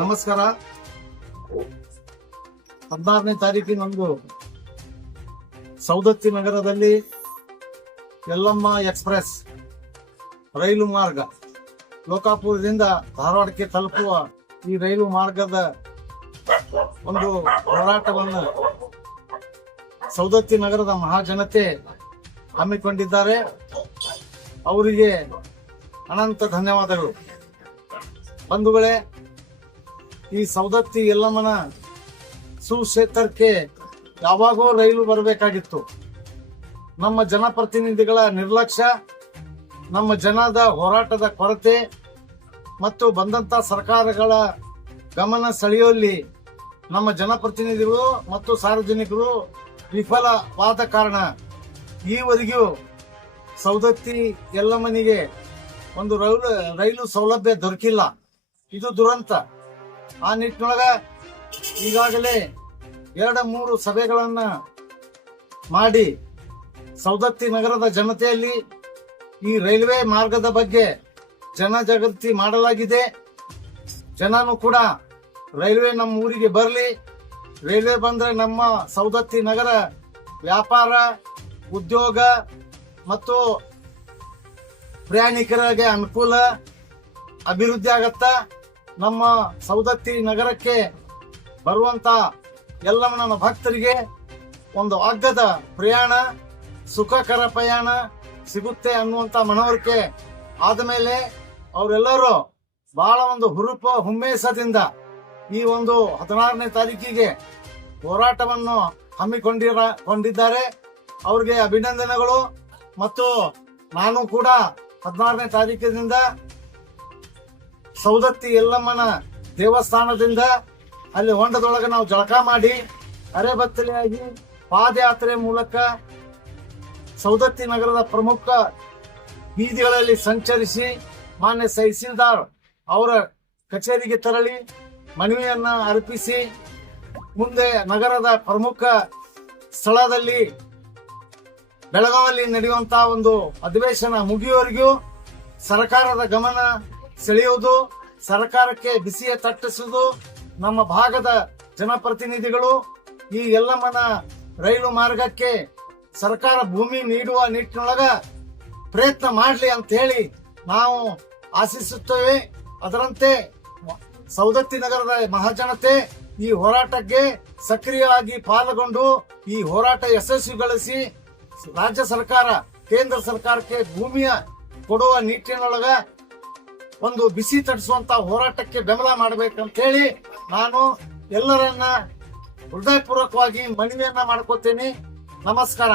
ನಮಸ್ಕಾರ. 16ನೇ ತಾರೀಕಿನಂದು ಸೌದತ್ತಿ ನಗರದಲ್ಲಿ ಯಲ್ಲಮ್ಮ ಎಕ್ಸ್ಪ್ರೆಸ್ ರೈಲು ಮಾರ್ಗ ಲೋಕಾಪುರದಿಂದ ಧಾರವಾಡಕ್ಕೆ ತಲುಪುವ ಈ ರೈಲು ಮಾರ್ಗದ ಒಂದು ಹೋರಾಟವನ್ನು ಸೌದತ್ತಿ ನಗರದ ಮಹಾಜನತೆ ಹಮ್ಮಿಕೊಂಡಿದ್ದಾರೆ. ಅವರಿಗೆ ಅನಂತ ಧನ್ಯವಾದಗಳು. ಬಂಧುಗಳೇ, ಈ ಸೌದತ್ತಿ ಯಲ್ಲಮ್ಮನ ಸುಕ್ಷೇತ್ರಕ್ಕೆ ಯಾವಾಗೋ ರೈಲು ಬರಬೇಕಾಗಿತ್ತು. ನಮ್ಮ ಜನಪ್ರತಿನಿಧಿಗಳ ನಿರ್ಲಕ್ಷ್ಯ, ನಮ್ಮ ಜನದ ಹೋರಾಟದ ಕೊರತೆ ಮತ್ತು ಬಂದಂತ ಸರ್ಕಾರಗಳ ಗಮನ ಸೆಳೆಯುವಲ್ಲಿ ನಮ್ಮ ಜನಪ್ರತಿನಿಧಿಗಳು ಮತ್ತು ಸಾರ್ವಜನಿಕರು ವಿಫಲವಾದ ಕಾರಣ ಈವರೆಗೂ ಸೌದತ್ತಿ ಯಲ್ಲಮ್ಮನಿಗೆ ಒಂದು ರೈಲು ಸೌಲಭ್ಯ ದೊರಕಿಲ್ಲ. ಇದು ದುರಂತ. ಆ ನಿಟ್ಟಿನೊಳಗ ಈಗಾಗಲೇ 2-3 ಸಭೆಗಳನ್ನ ಮಾಡಿ ಸೌದತ್ತಿ ನಗರದ ಜನತೆಯಲ್ಲಿ ಈ ರೈಲ್ವೆ ಮಾರ್ಗದ ಬಗ್ಗೆ ಜನಜಾಗೃತಿ ಮಾಡಲಾಗಿದೆ. ಜನನು ಕೂಡ ರೈಲ್ವೆ ನಮ್ಮ ಊರಿಗೆ ಬರಲಿ, ರೈಲ್ವೆ ಬಂದ್ರೆ ನಮ್ಮ ಸೌದತ್ತಿ ನಗರ ವ್ಯಾಪಾರ, ಉದ್ಯೋಗ ಮತ್ತು ಪ್ರಯಾಣಿಕರಿಗೆ ಅನುಕೂಲ, ಅಭಿವೃದ್ಧಿ ಆಗತ್ತ. ನಮ್ಮ ಸೌದತ್ತಿ ನಗರಕ್ಕೆ ಬರುವಂತ ಯಲ್ಲಮ್ಮನ ಭಕ್ತರಿಗೆ ಒಂದು ಅಗ್ಗದ ಪ್ರಯಾಣ, ಸುಖಕರ ಪ್ರಯಾಣ ಸಿಗುತ್ತೆ ಅನ್ನುವಂತ ಮನವರಿಕೆ ಆದಮೇಲೆ ಅವರೆಲ್ಲರೂ ಬಹಳ ಒಂದು ಹುಮ್ಮೇಸದಿಂದ ಈ ಒಂದು 16ನೇ ತಾರೀಕಿಗೆ ಹೋರಾಟವನ್ನು ಹಮ್ಮಿಕೊಂಡಿದ್ದಾರೆ. ಅವ್ರಿಗೆ ಅಭಿನಂದನೆಗಳು. ಮತ್ತು ನಾನು ಕೂಡ 16ನೇ ತಾರೀಕಿನಿಂದ ಸೌದತ್ತಿ ಯಲ್ಲಮ್ಮನ ದೇವಸ್ಥಾನದಿಂದ ಅಲ್ಲಿ ಹೊಂಡದೊಳಗೆ ನಾವು ಜಳಕ ಮಾಡಿ ಅರೆಬತ್ತಲೆಯಾಗಿ ಪಾದಯಾತ್ರೆ ಮೂಲಕ ಸೌದತ್ತಿ ನಗರದ ಪ್ರಮುಖ ಬೀದಿಗಳಲ್ಲಿ ಸಂಚರಿಸಿ ಮಾನ್ಯ ತಹಸೀಲ್ದಾರ್ ಅವರ ಕಚೇರಿಗೆ ತೆರಳಿ ಮನವಿಯನ್ನ ಅರ್ಪಿಸಿ ಮುಂದೆ ನಗರದ ಪ್ರಮುಖ ಸ್ಥಳದಲ್ಲಿ ಬೆಳಗಾವಿಯಲ್ಲಿ ನಡೆಯುವಂತಹ ಒಂದು ಅಧಿವೇಶನ ಮುಗಿಯುವವರೆಗೂ ಸರ್ಕಾರದ ಗಮನ ಸೆಳೆಯುವುದು, ಸರ್ಕಾರಕ್ಕೆ ಬಿಸಿಯ ತಟ್ಟಿಸುವುದು, ನಮ್ಮ ಭಾಗದ ಜನಪ್ರತಿನಿಧಿಗಳು ಈ ಯಲ್ಲಮ್ಮನ ರೈಲು ಮಾರ್ಗಕ್ಕೆ ಸರ್ಕಾರ ಭೂಮಿ ನೀಡುವ ನಿಟ್ಟಿನೊಳಗ ಪ್ರಯತ್ನ ಮಾಡಲಿ ಅಂತ ಹೇಳಿ ನಾವು ಆಶಿಸುತ್ತೇವೆ. ಅದರಂತೆ ಸೌದತ್ತಿ ನಗರದ ಮಹಾಜನತೆ ಈ ಹೋರಾಟಕ್ಕೆ ಸಕ್ರಿಯವಾಗಿ ಪಾಲ್ಗೊಂಡು ಈ ಹೋರಾಟ ಯಶಸ್ವಿಗೊಳಿಸಿ ರಾಜ್ಯ ಸರ್ಕಾರ, ಕೇಂದ್ರ ಸರ್ಕಾರಕ್ಕೆ ಭೂಮಿಯ ಕೊಡುವ ನಿಟ್ಟಿನೊಳಗ ಒಂದು ಬಿಸಿ ತಡಿಸುವಂತ ಹೋರಾಟಕ್ಕೆ ಬೆಂಬಲ ಮಾಡಬೇಕಂತ ಹೇಳಿ ನಾನು ಎಲ್ಲರನ್ನ ಹೃದಯಪೂರ್ವಕವಾಗಿ ಮನವಿಯನ್ನ ಮಾಡ್ಕೋತೇನೆ. ನಮಸ್ಕಾರ.